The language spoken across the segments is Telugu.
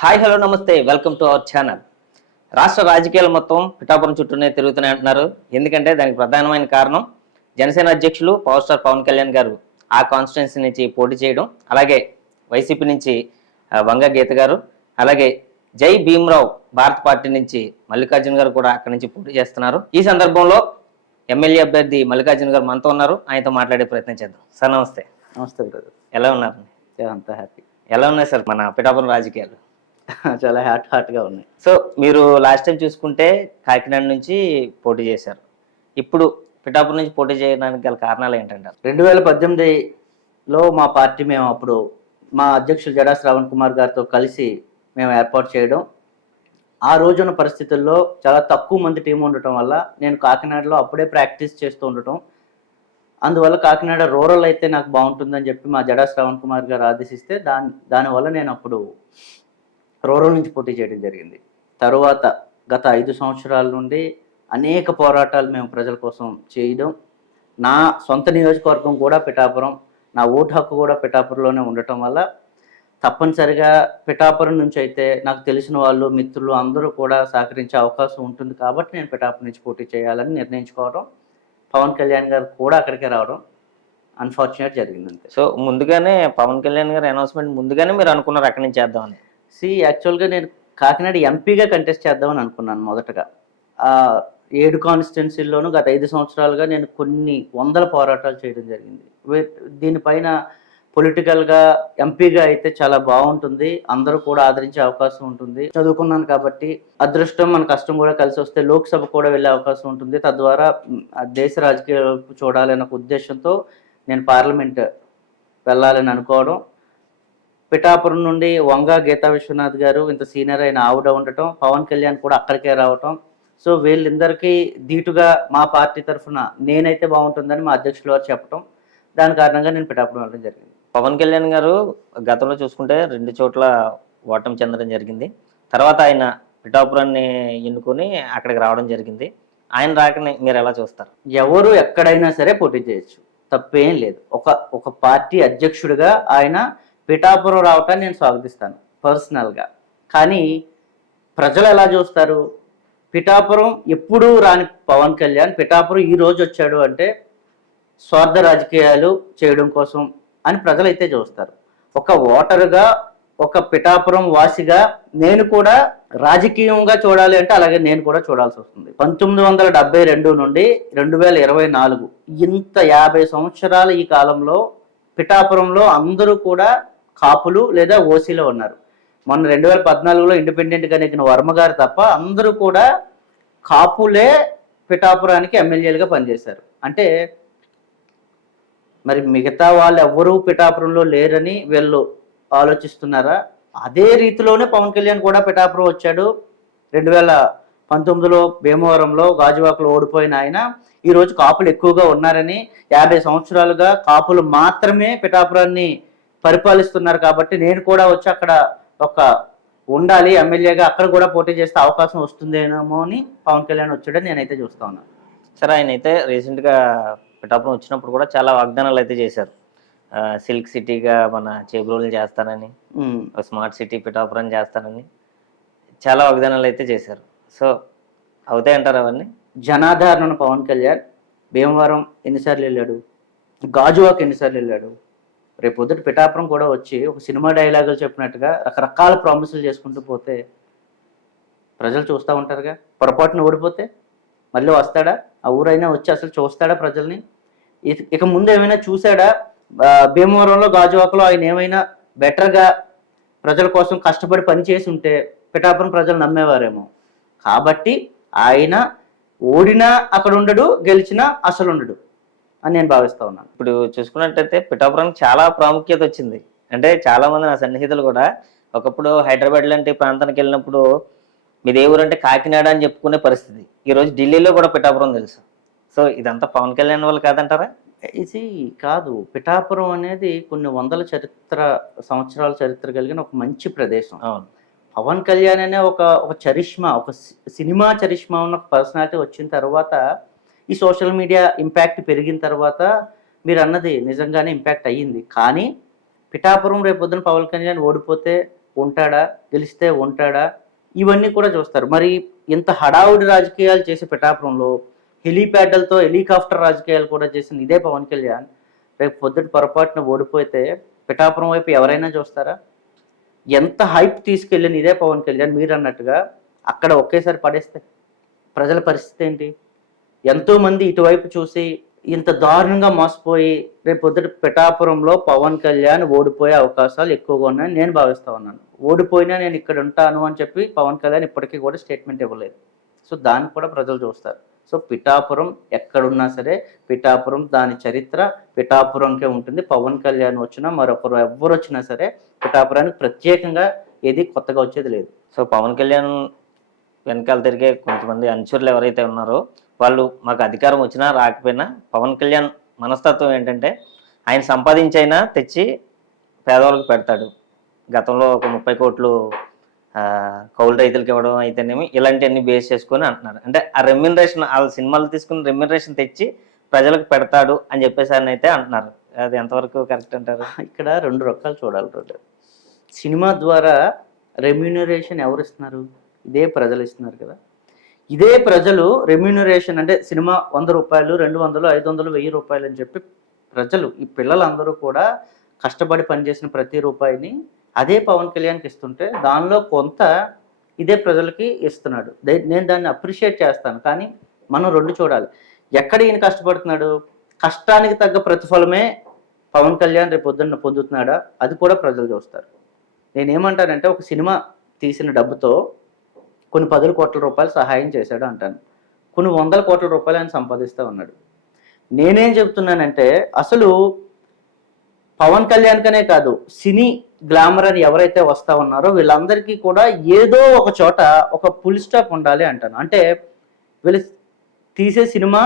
హాయ్ హలో నమస్తే, వెల్కమ్ టు అవర్ ఛానల్. రాష్ట్ర రాజకీయాలు మొత్తం పిఠాపురం చుట్టూనే తిరుగుతూనే అంటున్నారు. ఎందుకంటే దానికి ప్రధానమైన కారణం జనసేన అధ్యక్షులు పవర్ స్టార్ పవన్ కళ్యాణ్ గారు ఆ కాన్స్టిట్యున్సీ నుంచి పోటీ చేయడం, అలాగే వైసీపీ నుంచి వంగ గీత గారు, అలాగే జై భీమరావు భారత పార్టీ నుంచి మల్లికార్జున గారు కూడా అక్కడి నుంచి పోటీ చేస్తున్నారు. ఈ సందర్భంలో ఎమ్మెల్యే అభ్యర్థి మల్లికార్జున గారు మనతో ఉన్నారు. ఆయనతో మాట్లాడే ప్రయత్నం చేద్దాం. సార్ నమస్తే. నమస్తే బ్రదర్. ఎలా ఉన్నారు? అంతా హ్యాపీ. ఎలా ఉన్నాయి సార్ మన పిఠాపురం రాజకీయాలు? చాలా హాట్గా ఉన్నాయి. సో మీరు లాస్ట్ టైం చూసుకుంటే కాకినాడ నుంచి పోటీ చేశారు. ఇప్పుడు పిఠాపురం నుంచి పోటీ చేయడానికి గల కారణాలు ఏంటంటారు? 2018లో మా పార్టీ మేము అప్పుడు మా అధ్యక్షులు జడా శ్రావణ్ కుమార్ గారితో కలిసి మేము ఏర్పాటు చేయడం, ఆ రోజున పరిస్థితుల్లో చాలా తక్కువ మంది టీం ఉండటం వల్ల నేను కాకినాడలో అప్పుడే ప్రాక్టీస్ చేస్తూ ఉండటం, అందువల్ల కాకినాడ రూరల్ అయితే నాకు బాగుంటుందని చెప్పి మా జడా శ్రావణ్ కుమార్ గారు ఆదేశిస్తే దానివల్ల నేను అప్పుడు రూరల్ నుంచి పోటీ చేయడం జరిగింది. తరువాత గత 5 సంవత్సరాల నుండి అనేక పోరాటాలు మేము ప్రజల కోసం చేయడం, నా సొంత నియోజకవర్గం కూడా పిఠాపురం, నా ఓటు హక్కు కూడా పిఠాపురంలోనే ఉండటం వల్ల తప్పనిసరిగా పిఠాపురం నుంచి అయితే నాకు తెలిసిన వాళ్ళు మిత్రులు అందరూ కూడా సహకరించే అవకాశం ఉంటుంది కాబట్టి నేను పిఠాపురం నుంచి పోటీ చేయాలని నిర్ణయించుకోవడం, పవన్ కళ్యాణ్ గారు కూడా అక్కడికే రావడం అన్ఫార్చునేట్ జరిగింది అంతే. సో ముందుగానే పవన్ కళ్యాణ్ గారు అనౌన్స్మెంట్ ముందుగానే మీరు అనుకున్నారు అక్కడి నుంచి చేద్దామని? యాక్చువల్గా నేను కాకినాడ ఎంపీగా కంటెస్ట్ చేద్దామని అనుకున్నాను మొదటగా. 7 కాన్స్టిట్యున్సీల్లోనూ గత 5 సంవత్సరాలుగా నేను కొన్ని వందల పోరాటాలు చేయడం జరిగింది. దీనిపైన పొలిటికల్గా ఎంపీగా అయితే చాలా బాగుంటుంది, అందరూ కూడా ఆదరించే అవకాశం ఉంటుంది, చదువుకున్నాను కాబట్టి అదృష్టం మన కష్టం కూడా కలిసి వస్తే లోక్సభ కూడా వెళ్ళే అవకాశం ఉంటుంది, తద్వారా దేశ రాజకీయాలు చూడాలనే ఒక ఉద్దేశంతో నేను పార్లమెంట్ వెళ్ళాలని అనుకోవడం, పిఠాపురం నుండి వంగ గీతా విశ్వనాథ్ గారు ఇంత సీనియర్ అయిన ఆవిడ ఉండటం, పవన్ కళ్యాణ్ కూడా అక్కడికే రావటం, సో వీళ్ళందరికీ ధీటుగా మా పార్టీ తరఫున నేనైతే బాగుంటుందని మా అధ్యక్షులు వారు చెప్పడం, దాని కారణంగా నేను పిఠాపురం వెళ్ళడం జరిగింది. పవన్ కళ్యాణ్ గారు గతంలో చూసుకుంటే 2 చోట్ల ఓటమి చెందడం జరిగింది. తర్వాత ఆయన పిఠాపురాన్ని ఎన్నుకొని అక్కడికి రావడం జరిగింది. ఆయన రాకని మీరు ఎలా చూస్తారు? ఎవరు ఎక్కడైనా సరే పోటీ చేయొచ్చు, తప్పేం లేదు. ఒక పార్టీ అధ్యక్షుడిగా ఆయన పిఠాపురం రావటాన్ని నేను స్వాగతిస్తాను పర్సనల్గా. కానీ ప్రజలు ఎలా చూస్తారు? పిఠాపురం ఎప్పుడూ రాని పవన్ కళ్యాణ్ పిఠాపురం ఈ రోజు వచ్చాడు అంటే స్వార్థ రాజకీయాలు చేయడం కోసం అని ప్రజలైతే చూస్తారు. ఒక ఓటరుగా, ఒక పిఠాపురం వాసిగా నేను కూడా రాజకీయంగా చూడాలి అంటే అలాగే నేను కూడా చూడాల్సి వస్తుంది. 1972 నుండి 2024 ఇంత 50 సంవత్సరాల ఈ కాలంలో పిఠాపురంలో అందరూ కూడా కాపులు లేదా ఓసీలో ఉన్నారు. మొన్న 2014లో ఇండిపెండెంట్గా నెగ్గిన వర్మ గారు తప్ప అందరూ కూడా కాపులే పిఠాపురానికి ఎమ్మెల్యేలుగా పనిచేశారు. అంటే మరి మిగతా వాళ్ళు ఎవ్వరూ పిఠాపురంలో లేరని వీళ్ళు ఆలోచిస్తున్నారా? అదే రీతిలోనే పవన్ కళ్యాణ్ కూడా పిఠాపురం వచ్చాడు. 2019లో భీమవరంలో గాజువాకలో ఓడిపోయిన ఆయన ఈరోజు కాపులు ఎక్కువగా ఉన్నారని, 50 సంవత్సరాలుగా కాపులు మాత్రమే పిఠాపురాన్ని పరిపాలిస్తున్నారు కాబట్టి నేను కూడా వచ్చి అక్కడ ఉండాలి ఎమ్మెల్యేగా, అక్కడ కూడా పోటీ చేస్తే అవకాశం వస్తుందేమో అని పవన్ కళ్యాణ్ వచ్చాడని నేనైతే చూస్తా ఉన్నాను. సరే, ఆయన అయితే రీసెంట్గా పిఠాపురం వచ్చినప్పుడు కూడా చాలా వాగ్దానాలు అయితే చేశారు. సిల్క్ సిటీగా మన చేబ్రోలు చేస్తానని, స్మార్ట్ సిటీ పిఠాపురం చేస్తానని చాలా వాగ్దానాలు అయితే చేశారు. సో అవుతాయంటారు అవన్నీ? జనాధారణ పవన్ కళ్యాణ్ భీమవరం ఎన్నిసార్లు వెళ్ళాడు, గాజువాక్ ఎన్నిసార్లు వెళ్ళాడు, రేపు పొద్దుట పిఠాపురం కూడా వచ్చి ఒక సినిమా డైలాగులు చెప్పినట్టుగా రకరకాల ప్రామిసులు చేసుకుంటూ పోతే ప్రజలు చూస్తూ ఉంటారుగా. పొరపాటున ఓడిపోతే మళ్ళీ వస్తాడా? ఆ ఊరైనా వచ్చి అసలు చూస్తాడా ప్రజల్ని? ఇక ముందు ఏమైనా చూశాడా? భీమవరంలో గాజువాకలో ఆయన ఏమైనా బెటర్గా ప్రజల కోసం కష్టపడి పనిచేసి ఉంటే పిఠాపురం ప్రజలు నమ్మేవారేమో. కాబట్టి ఆయన ఓడినా అక్కడ ఉండడు, గెలిచినా అసలు ఉండడు అని నేను భావిస్తూ ఉన్నాను. ఇప్పుడు చూసుకున్నట్టయితే పిఠాపురానికి చాలా ప్రాముఖ్యత వచ్చింది. అంటే చాలా మంది నా సన్నిహితులు కూడా ఒకప్పుడు హైదరాబాద్ లాంటి ప్రాంతానికి వెళ్ళినప్పుడు మీది ఏ ఊరు అంటే కాకినాడ అని చెప్పుకునే పరిస్థితి. ఈరోజు ఢిల్లీలో కూడా పిఠాపురం తెలుసు. సో ఇదంతా పవన్ కళ్యాణ్ వాళ్ళు కాదంటారా? ఇది కాదు, పిఠాపురం అనేది కొన్ని వందల సంవత్సరాల చరిత్ర కలిగిన ఒక మంచి ప్రదేశం. అవును, పవన్ కళ్యాణ్ అనే ఒక చరిష్మా, ఒక సినిమా చరిష్మా ఉన్న పర్సనాలిటీ వచ్చిన తర్వాత, ఈ సోషల్ మీడియా ఇంపాక్ట్ పెరిగిన తర్వాత మీరు అన్నది నిజంగానే ఇంపాక్ట్ అయ్యింది. కానీ పిఠాపురం రేపు పొద్దున పవన్ కళ్యాణ్ ఓడిపోతే ఉంటాడా, గెలిస్తే ఉంటాడా, ఇవన్నీ కూడా చూస్తారు. మరి ఇంత హడావుడి రాజకీయాలు చేసే పిఠాపురంలో హెలీప్యాడ్లతో హెలికాప్టర్ రాజకీయాలు కూడా చేసిన ఇదే పవన్ కళ్యాణ్ రేపు పొద్దున పొరపాటున ఓడిపోతే పిఠాపురం వైపు ఎవరైనా చూస్తారా? ఎంత హైప్ తీసుకెళ్ళిన ఇదే పవన్ కళ్యాణ్ మీరు అన్నట్టుగా అక్కడ ఒకేసారి పడేస్తే ప్రజల పరిస్థితి ఏంటి? ఎంతోమంది ఇటువైపు చూసి ఇంత దారుణంగా మోసపోయి రేపు పొద్దుట పిఠాపురంలో పవన్ కళ్యాణ్ ఓడిపోయే అవకాశాలు ఎక్కువగా ఉన్నాయని నేను భావిస్తా ఉన్నాను. ఓడిపోయినా నేను ఇక్కడ ఉంటాను అని చెప్పి పవన్ కళ్యాణ్ ఇప్పటికీ కూడా స్టేట్మెంట్ ఇవ్వలేదు. సో దాన్ని కూడా ప్రజలు చూస్తారు. సో పిఠాపురం ఎక్కడున్నా సరే పిఠాపురం దాని చరిత్ర పిఠాపురంకే ఉంటుంది. పవన్ కళ్యాణ్ వచ్చినా మరొకరు ఎవరు వచ్చినా సరే పిఠాపురానికి ప్రత్యేకంగా ఏది కొత్తగా వచ్చేది లేదు. సో పవన్ కళ్యాణ్ వెనకాల తిరిగే కొంతమంది అనుచరులు ఎవరైతే ఉన్నారో వాళ్ళు మాకు అధికారం వచ్చినా రాకపోయినా పవన్ కళ్యాణ్ మనస్తత్వం ఏంటంటే ఆయన సంపాదించైనా తెచ్చి పేదవాళ్ళకి పెడతాడు. గతంలో ఒక 30 కోట్లు కౌలు రైతులకు ఇవ్వడం అయితేనేమి ఇలాంటివన్నీ బేస్ చేసుకొని అంటున్నారు. అంటే ఆ రెమ్యూనరేషన్ వాళ్ళ సినిమాలు తీసుకుని రెమ్యూనరేషన్ తెచ్చి ప్రజలకు పెడతాడు అని చెప్పేసి అని అయితే అంటున్నారు. అది ఎంతవరకు కరెక్ట్ అంటారు? ఇక్కడ 2 రకాలు చూడాలి. సినిమా ద్వారా రెమ్యూనరేషన్ ఎవరు ఇస్తున్నారు? ఇదే ప్రజలు ఇస్తున్నారు కదా. ఇదే ప్రజలు రెమ్యూనరేషన్ అంటే సినిమా 100 రూపాయలు, 200, 500, 1000 రూపాయలు అని చెప్పి ప్రజలు ఈ పిల్లలందరూ కూడా కష్టపడి పనిచేసిన ప్రతి రూపాయిని అదే పవన్ కళ్యాణ్కి ఇస్తుంటే దానిలో కొంత ఇదే ప్రజలకి ఇస్తున్నాడు. నేను దాన్ని అప్రిషియేట్ చేస్తాను. కానీ మనం 2 చూడాలి. ఎక్కడ ఈయన కష్టపడుతున్నాడు? కష్టానికి తగ్గ ప్రతిఫలమే పవన్ కళ్యాణ్ రేపు పొద్దున్న పొందుతున్నాడా? అది కూడా ప్రజలు చూస్తారు. నేనేమంటానంటే ఒక సినిమా తీసిన డబ్బుతో కొన్ని 10 కోట్ల రూపాయలు సహాయం చేశాడు అంటాను. కొన్ని 100 కోట్ల రూపాయలు ఆయన సంపాదిస్తూ ఉన్నాడు. నేనేం చెప్తున్నానంటే అసలు పవన్ కళ్యాణ్ కనే కాదు సినీ గ్లామర్ అని ఎవరైతే వస్తా ఉన్నారో వీళ్ళందరికీ కూడా ఏదో ఒక చోట ఒక ఫుల్ స్టాప్ ఉండాలి అంటాను. అంటే వీళ్ళు తీసే సినిమా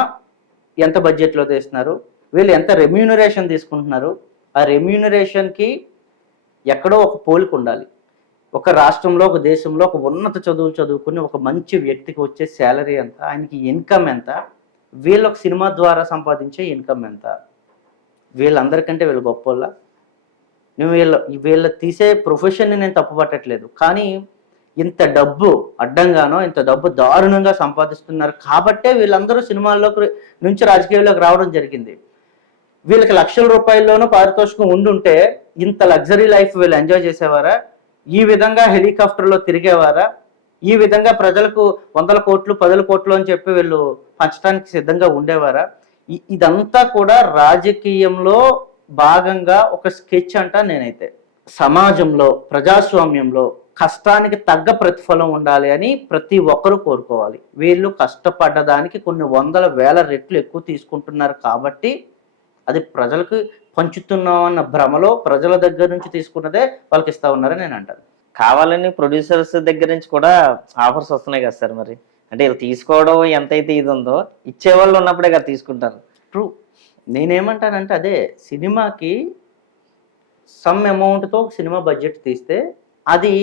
ఎంత బడ్జెట్లో తీస్తున్నారు, వీళ్ళు ఎంత రెమ్యూనరేషన్ తీసుకుంటున్నారు, ఆ రెమ్యూనరేషన్కి ఎక్కడో ఒక పోలిక ఉండాలి. ఒక రాష్ట్రంలో ఒక దేశంలో ఒక ఉన్నత చదువులు చదువుకుని ఒక మంచి వ్యక్తికి వచ్చే శాలరీ ఎంత, ఆయనకి ఇన్కమ్ ఎంత, వీళ్ళొక సినిమా ద్వారా సంపాదించే ఇన్కమ్ ఎంత, వీళ్ళందరికంటే వీళ్ళు గొప్ప నువ్వు వీళ్ళ తీసే ప్రొఫెషన్ని నేను తప్పుపట్టట్లేదు. కానీ ఇంత డబ్బు అడ్డంగానో ఇంత డబ్బు దారుణంగా సంపాదిస్తున్నారు కాబట్టే వీళ్ళందరూ సినిమాల్లోకి నుంచి రాజకీయాల్లోకి రావడం జరిగింది. వీళ్ళకి లక్షల రూపాయల్లోనూ పారితోషికం ఉండుంటే ఇంత లగ్జరీ లైఫ్ వీళ్ళు ఎంజాయ్ చేసేవారా? ఈ విధంగా హెలికాప్టర్లో తిరిగేవారా? ఈ విధంగా ప్రజలకు 100 కోట్లు 10 కోట్లు అని చెప్పి వీళ్ళు పంచడానికి సిద్ధంగా ఉండేవారా? ఇదంతా కూడా రాజకీయంలో భాగంగా ఒక స్కెచ్ అంటా నేనైతే. సమాజంలో ప్రజాస్వామ్యంలో కష్టానికి తగ్గ ప్రతిఫలం ఉండాలి అని ప్రతి ఒక్కరూ కోరుకోవాలి. వీళ్ళు కష్టపడ్డదానికి కొన్ని 100,000 రెట్లు ఎక్కువ తీసుకుంటున్నారు కాబట్టి అది ప్రజలకు పంచుతున్నామన్న భ్రమలో ప్రజల దగ్గర నుంచి తీసుకున్నదే వాళ్ళకి ఇస్తా ఉన్నారని నేను అంటాను. కావాలని ప్రొడ్యూసర్స్ దగ్గర నుంచి కూడా ఆఫర్స్ వస్తున్నాయి కదా సార్. మరి అంటే వీళ్ళు తీసుకోవడం ఎంతైతే ఇది ఉందో ఇచ్చేవాళ్ళు ఉన్నప్పుడే కదా తీసుకుంటారు. ట్రూ. నేనేమంటానంటే అదే సినిమాకి సమ్ అమౌంట్తో ఒక సినిమా బడ్జెట్ తీస్తే అది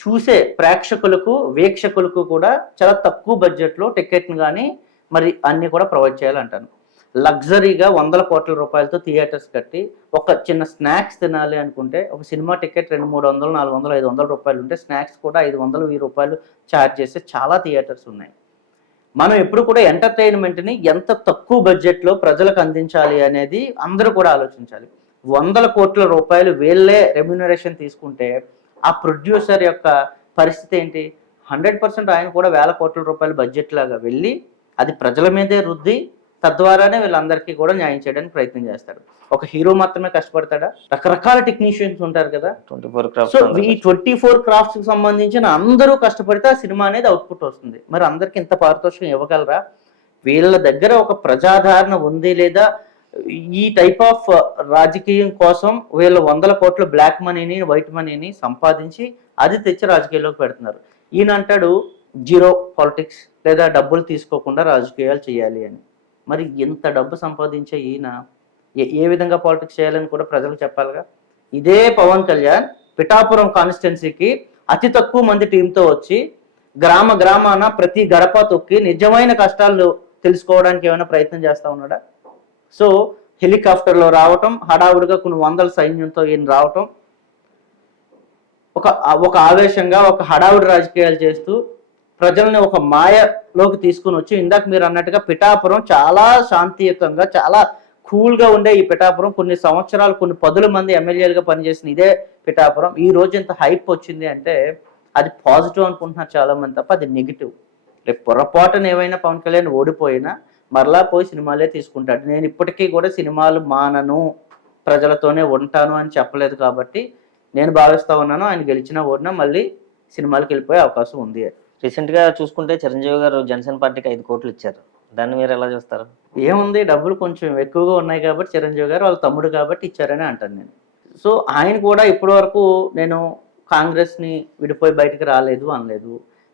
చూసే ప్రేక్షకులకు వీక్షకులకు కూడా చాలా తక్కువ బడ్జెట్లో టికెట్ని కానీ మరి అన్నీ కూడా ప్రొవైడ్ చేయాలంటాను. లగ్జరీగా 100 కోట్ల రూపాయలతో థియేటర్స్ కట్టి ఒక చిన్న స్నాక్స్ తినాలి అనుకుంటే ఒక సినిమా టికెట్ 200, 300, 400, 500 రూపాయలు ఉంటే స్నాక్స్ కూడా 500, 1000 రూపాయలు ఛార్జ్ చేసే చాలా థియేటర్స్ ఉన్నాయి. మనం ఎప్పుడు కూడా ఎంటర్టైన్మెంట్ని ఎంత తక్కువ బడ్జెట్లో ప్రజలకు అందించాలి అనేది అందరూ కూడా ఆలోచించాలి. 100 కోట్ల రూపాయలు వీళ్ళే రెమ్యూనరేషన్ తీసుకుంటే ఆ ప్రొడ్యూసర్ యొక్క పరిస్థితి ఏంటి? 100% ఆయన కూడా 1000 కోట్ల రూపాయల బడ్జెట్ లాగా వెళ్ళి అది ప్రజల మీదే రుద్ది తద్వారానే వీళ్ళందరికీ కూడా న్యాయం చేయడానికి ప్రయత్నం చేస్తాడు. ఒక హీరో మాత్రమే కష్టపడతాడా? రకరకాల టెక్నీషియన్స్ ఉంటారు కదా. 24 క్రాఫ్ట్స్. సో ఈ 24 క్రాఫ్ట్స్ కి సంబంధించిన అందరూ కష్టపడితే ఆ సినిమా అనేది అవుట్పుట్ వస్తుంది. మరి అందరికి ఇంత పారితోషికం ఇవ్వగలరా? వీళ్ళ దగ్గర ఒక ప్రజాదరణ ఉంది లేదా ఈ టైప్ ఆఫ్ రాజకీయం కోసం వీళ్ళు 100 కోట్ల బ్లాక్ మనీని వైట్ మనీని సంపాదించి అది తెచ్చి రాజకీయాల్లోకి పెడుతున్నారు. ఈయన అంటాడు జీరో పాలిటిక్స్ లేదా డబ్బులు తీసుకోకుండా రాజకీయాలు చేయాలి అని. మరి ఇంత డబ్బు సంపాదించే ఈయన ఏ విధంగా పాలిటిక్స్ చేయాలని కూడా ప్రజలకు చెప్పాలిగా. ఇదే పవన్ కళ్యాణ్ పిఠాపురం కాన్స్టిట్యున్సీకి అతి తక్కువ మంది టీంతో వచ్చి గ్రామాన ప్రతి గడప తొక్కి నిజమైన కష్టాలు తెలుసుకోవడానికి ఏమైనా ప్రయత్నం చేస్తా ఉన్నాడా? సో హెలికాప్టర్లో రావటం, హడావుడిగా కొన్ని వందల సైన్యంతో ఈయన రావటం, ఒక ఒక ఆవేశంగా ఒక హడావుడి రాజకీయాలు చేస్తూ ప్రజల్ని ఒక మాయలోకి తీసుకుని వచ్చి, ఇందాక మీరు అన్నట్టుగా పిఠాపురం చాలా శాంతియుతంగా, చాలా కూల్గా ఉండే ఈ పిఠాపురం కొన్ని సంవత్సరాలు, కొన్ని పదుల మంది ఎమ్మెల్యేలుగా పనిచేసిన ఇదే పిఠాపురం ఈ రోజు ఎంత హైప్ వచ్చింది అంటే అది పాజిటివ్ అనుకుంటున్నారు చాలా మంది తప్ప అది నెగిటివ్. రేపు పొరపాటున ఏమైనా పవన్ కళ్యాణ్ ఓడిపోయినా మరలా పోయి సినిమాలే తీసుకుంటాడు. నేను ఇప్పటికీ కూడా సినిమాలు మానను, ప్రజలతోనే ఉంటాను అని చెప్పలేదు కాబట్టి నేను భావిస్తా ఉన్నాను ఆయన గెలిచినా ఓడినా మళ్ళీ సినిమాలకు వెళ్ళిపోయే అవకాశం ఉంది. రీసెంట్గా చూసుకుంటే చిరంజీవి గారు జనసేన పార్టీకి 5 కోట్లు ఇచ్చారు. దాన్ని మీరు ఎలా చూస్తారు? ఏముంది, డబ్బులు కొంచెం ఎక్కువగా ఉన్నాయి కాబట్టి చిరంజీవి గారు వాళ్ళ తమ్ముడు కాబట్టి ఇచ్చారని అంటాను నేను. సో ఆయన కూడా ఇప్పటి వరకు నేను కాంగ్రెస్ని విడిపోయి బయటకు రాలేదు అనలేదు,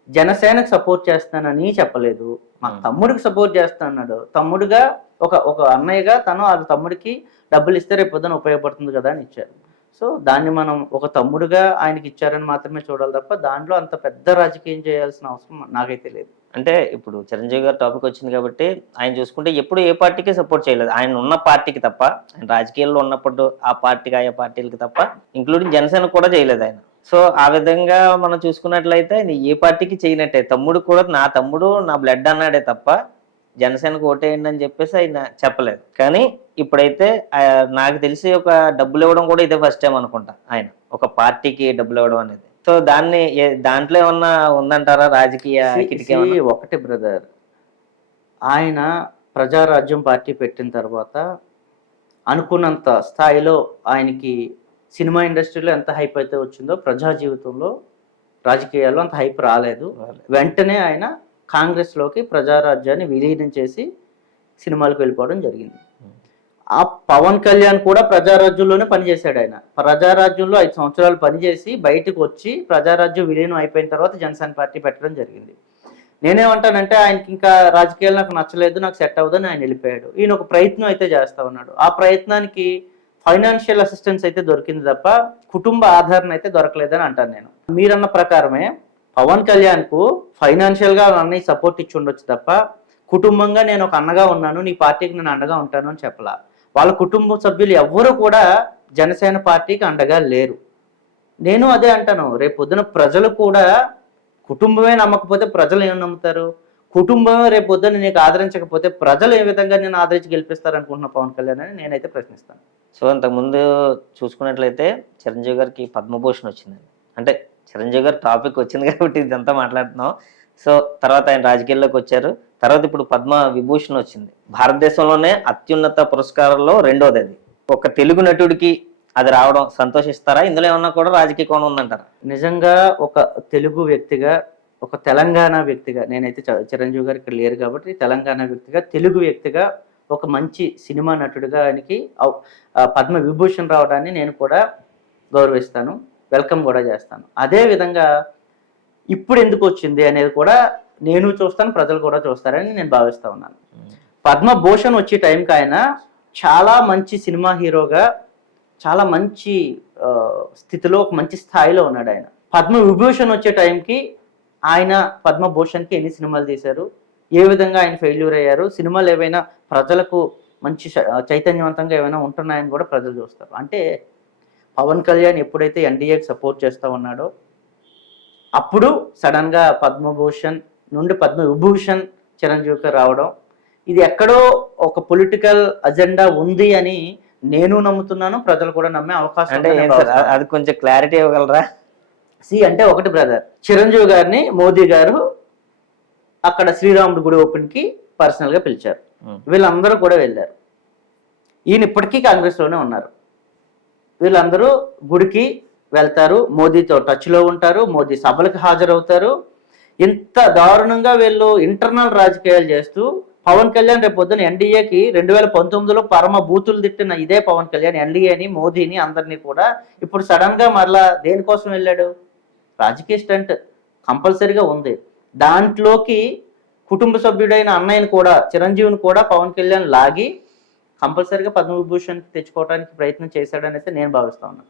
జనసేనకు సపోర్ట్ చేస్తానని చెప్పలేదు, మా తమ్ముడికి సపోర్ట్ చేస్తా అన్నాడు. తమ్ముడుగా ఒక అన్నయ్యగా తను ఆ తమ్ముడికి డబ్బులు ఇస్తే రేపు పొద్దున ఉపయోగపడుతుంది కదా అని ఇచ్చారు. సో దాన్ని మనం ఒక తమ్ముడుగా ఆయనకి ఇచ్చారని మాత్రమే చూడాలి తప్ప దాంట్లో అంత పెద్ద రాజకీయం చేయాల్సిన అవసరం నాకైతే లేదు. అంటే ఇప్పుడు చిరంజీవి గారు టాపిక్ వచ్చింది కాబట్టి ఆయన చూసుకుంటే ఎప్పుడు ఏ పార్టీకి సపోర్ట్ చేయలేదు, ఆయన ఉన్న పార్టీకి తప్ప, ఆయన రాజకీయాల్లో ఉన్నప్పుడు ఆ పార్టీకి ఆయా పార్టీలకి తప్ప, ఇంక్లూడింగ్ జనసేన కూడా చేయలేదు ఆయన. సో ఆ విధంగా మనం చూసుకున్నట్లయితే ఆయన ఏ పార్టీకి చేయనట్టే. తమ్ముడు కూడా నా తమ్ముడు నా బ్లడ్ అన్నాడే తప్ప జనసేనకు ఓటేయండి అని చెప్పేసి ఆయన చెప్పలేదు. కానీ ఇప్పుడైతే నాకు తెలిసి ఒక డబ్బులు ఇవ్వడం కూడా ఇదే ఫస్ట్ టైం అనుకుంటా ఆయన ఒక పార్టీకి డబ్బులు ఇవ్వడం అనేది. సో దాంట్లో ఏమన్నా ఉందంటారా రాజకీయ కిటికీ? ఒకటి బ్రదర్, ఆయన ప్రజారాజ్యం పార్టీ పెట్టిన తర్వాత అనుకున్నంత స్థాయిలో ఆయనకి సినిమా ఇండస్ట్రీలో ఎంత హైప్ అయితే వచ్చిందో ప్రజా జీవితంలో రాజకీయాల్లో అంత హైప్ రాలేదు. వెంటనే ఆయన కాంగ్రెస్లోకి ప్రజారాజ్యాన్ని విలీనం చేసి సినిమాలకు వెళ్ళిపోవడం జరిగింది. ఆ పవన్ కళ్యాణ్ కూడా ప్రజారాజ్యంలోనే పనిచేశాడు. ఆయన ప్రజారాజ్యంలో 5 సంవత్సరాలు పనిచేసి బయటకు వచ్చి ప్రజారాజ్యం విలీనం అయిపోయిన తర్వాత జనసేన పార్టీ పెట్టడం జరిగింది. నేనేమంటానంటే ఆయనకి ఇంకా రాజకీయాలు నాకు నచ్చలేదు, నాకు సెట్ అవ్వదని ఆయన వెళ్ళిపోయాడు. ఈయన ఒక ప్రయత్నం అయితే చేస్తా ఉన్నాడు. ఆ ప్రయత్నానికి ఫైనాన్షియల్ అసిస్టెన్స్ అయితే దొరికింది తప్ప కుటుంబ ఆదరణ అయితే దొరకలేదని అంటాను నేను. మీరన్న ప్రకారమే పవన్ కళ్యాణ్కు ఫైనాన్షియల్గా అన్నయ్య సపోర్ట్ ఇచ్చి ఉండొచ్చు తప్ప కుటుంబంగా నేను ఒక అన్నగా ఉన్నాను, నీ పార్టీకి నేను అండగా ఉంటాను అని చెప్పలా. వాళ్ళ కుటుంబ సభ్యులు ఎవ్వరూ కూడా జనసేన పార్టీకి అండగా లేరు. నేను అదే అంటాను, రేపు పొద్దున ప్రజలు కూడా కుటుంబమే నమ్మకపోతే ప్రజలు ఏం నమ్ముతారు? కుటుంబమే రేపు పొద్దున నీకు ఆదరించకపోతే ప్రజలు ఏ విధంగా నేను ఆదరించి గెలిపిస్తారు అనుకుంటున్న పవన్ కళ్యాణ్ అని నేనైతే ప్రశ్నిస్తాను. సో అంతకుముందు చూసుకున్నట్లయితే చిరంజీవి గారికి పద్మభూషణ్ వచ్చిందండి. అంటే చిరంజీవి గారు టాపిక్ వచ్చింది కాబట్టి ఇదంతా మాట్లాడుతున్నాం. సో తర్వాత ఆయన రాజకీయాల్లోకి వచ్చారు. తర్వాత ఇప్పుడు పద్మ విభూషణ్ వచ్చింది. భారతదేశంలోనే అత్యున్నత పురస్కారాల్లో రెండోది అది. ఒక తెలుగు నటుడికి అది రావడం సంతోషిస్తారా? ఇందులో ఏమన్నా కూడా రాజకీయ కోణం ఉందంటారా? నిజంగా ఒక తెలుగు వ్యక్తిగా, ఒక తెలంగాణ వ్యక్తిగా, నేనైతే చిరంజీవి గారు ఇక్కడ లేరు కాబట్టి తెలంగాణ వ్యక్తిగా, తెలుగు వ్యక్తిగా, ఒక మంచి సినిమా నటుడిగా ఆయనకి పద్మ విభూషణ్ రావడాన్ని నేను కూడా గౌరవిస్తాను, వెల్కమ్ కూడా చేస్తాను. అదే విధంగా ఇప్పుడు ఎందుకు వచ్చింది అనేది కూడా నేను చూస్తాను, ప్రజలు కూడా చూస్తారని నేను భావిస్తా ఉన్నాను. పద్మభూషణ్ వచ్చే టైంకి ఆయన చాలా మంచి సినిమా హీరోగా చాలా మంచి స్థితిలో ఒక మంచి స్థాయిలో ఉన్నాడు. ఆయన పద్మ విభూషణ్ వచ్చే టైంకి ఆయన పద్మభూషణ్కి ఎన్ని సినిమాలు తీశారు, ఏ విధంగా ఆయన ఫెయిల్యూర్ అయ్యారు, సినిమాలు ఏవైనా ప్రజలకు మంచి చైతన్యవంతంగా ఏమైనా ఉంటున్నాయని కూడా ప్రజలు చూస్తారు. అంటే పవన్ కళ్యాణ్ ఎప్పుడైతే ఎన్డీఏకి సపోర్ట్ చేస్తూ ఉన్నాడో అప్పుడు సడన్గా పద్మభూషణ్ నుండి పద్మ విభూషణ్ చిరంజీవికి రావడం, ఇది ఎక్కడో ఒక పొలిటికల్ అజెండా ఉంది అని నేను నమ్ముతున్నాను, ప్రజలు కూడా నమ్మే అవకాశం. అంటే అది కొంచెం క్లారిటీ ఇవ్వగలరా? అంటే ఒకటి బ్రదర్, చిరంజీవి గారిని మోదీ గారు అక్కడ శ్రీరాముడి గుడి ఓపెన్కి పర్సనల్గా పిలిచారు, వీళ్ళందరూ కూడా వెళ్ళారు. ఈయన ఇప్పటికీ కాంగ్రెస్లోనే ఉన్నారు. వీళ్ళందరూ గుడికి వెళ్తారు, మోదీతో టచ్లో ఉంటారు, మోదీ సభలకు హాజరవుతారు. ఇంత దారుణంగా వీళ్ళు ఇంటర్నల్ రాజకీయాలు చేస్తూ పవన్ కళ్యాణ్ రేపు పొద్దున ఎన్డీఏకి 2019లో పరమ బూతులు తిట్టిన ఇదే పవన్ కళ్యాణ్ ఎన్డీఏని, మోదీని, అందరినీ కూడా ఇప్పుడు సడన్గా మరలా దేనికోసం వెళ్ళాడు? రాజకీయ స్టంట్ కంపల్సరీగా ఉంది. దాంట్లోకి కుటుంబ సభ్యుడైన అన్నయ్యని కూడా, చిరంజీవిని కూడా పవన్ కళ్యాణ్ లాగి కంపల్సరీగా పద్మవిభూషణ్ తెచ్చుకోవడానికి ప్రయత్నం చేశాడని అయితే నేను భావిస్తా ఉన్నాను.